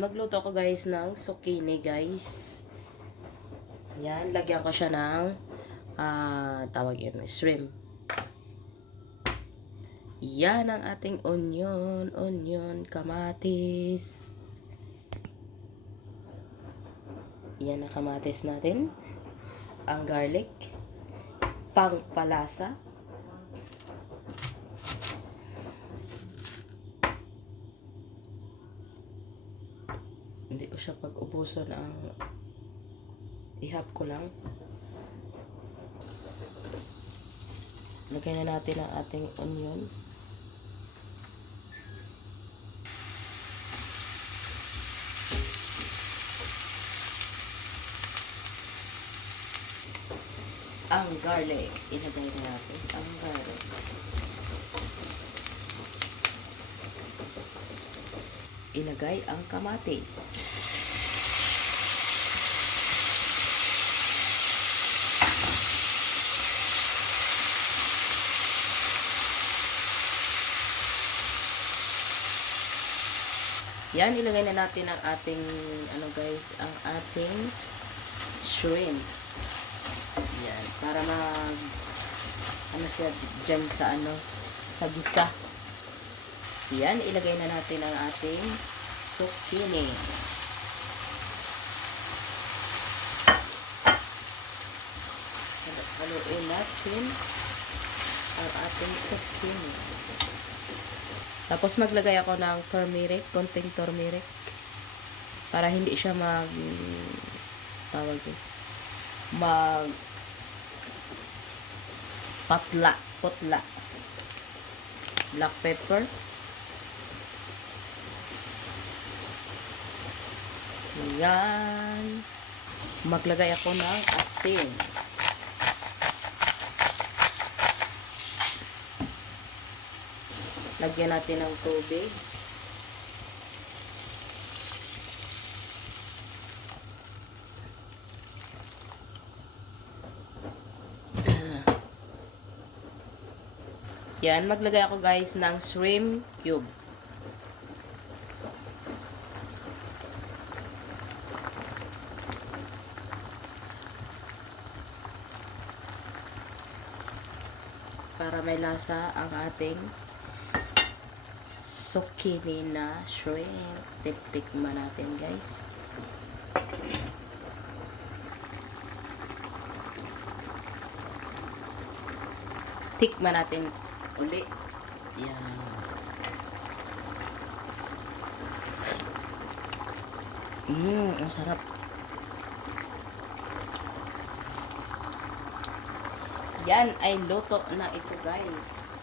Yan, magluto ako guys ng zucchini guys. Yan, lagyan ko siya ng tawag yun, shrimp. Yan ang ating onion, kamatis. Yan ang kamatis natin. Ang garlic. Pangpalasa. Hindi ko siya pag-ubuson ang ihap ko lang. Lagay na natin ang ating onion. Ang garlic. Ilagay na natin ang garlic. Ilagay ang kamatis. Yan, ilagay na natin ang ating guys, ang ating shrimp. Yan, para mag siya dyan sa sa gisa. Yan, ilagay na natin ang ating zucchini. Haluin natin ang ating zucchini. Tapos maglagay ako ng turmeric, konting turmeric. Para hindi siya putla. Black pepper. Yan. Maglagay ako ng asin. Lagyan natin ng tubig. Yan, maglagay ako guys ng shrimp cube. Para may lasa ang ating zucchini na shrimp. Tikman natin guys. Tikman natin uli. Yan. Ang sarap. Yan ay luto na ito guys.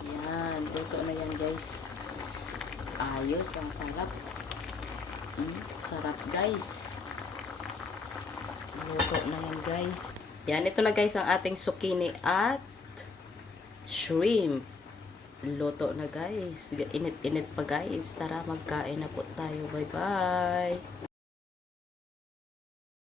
Yan, luto na yan guys. Ayos, ang sarap. Sarap guys. Luto na yan guys. Yan, ito na guys ang ating zucchini at shrimp. Luto na guys. Init-init pa guys. Tara, magkain na po tayo. Bye-bye.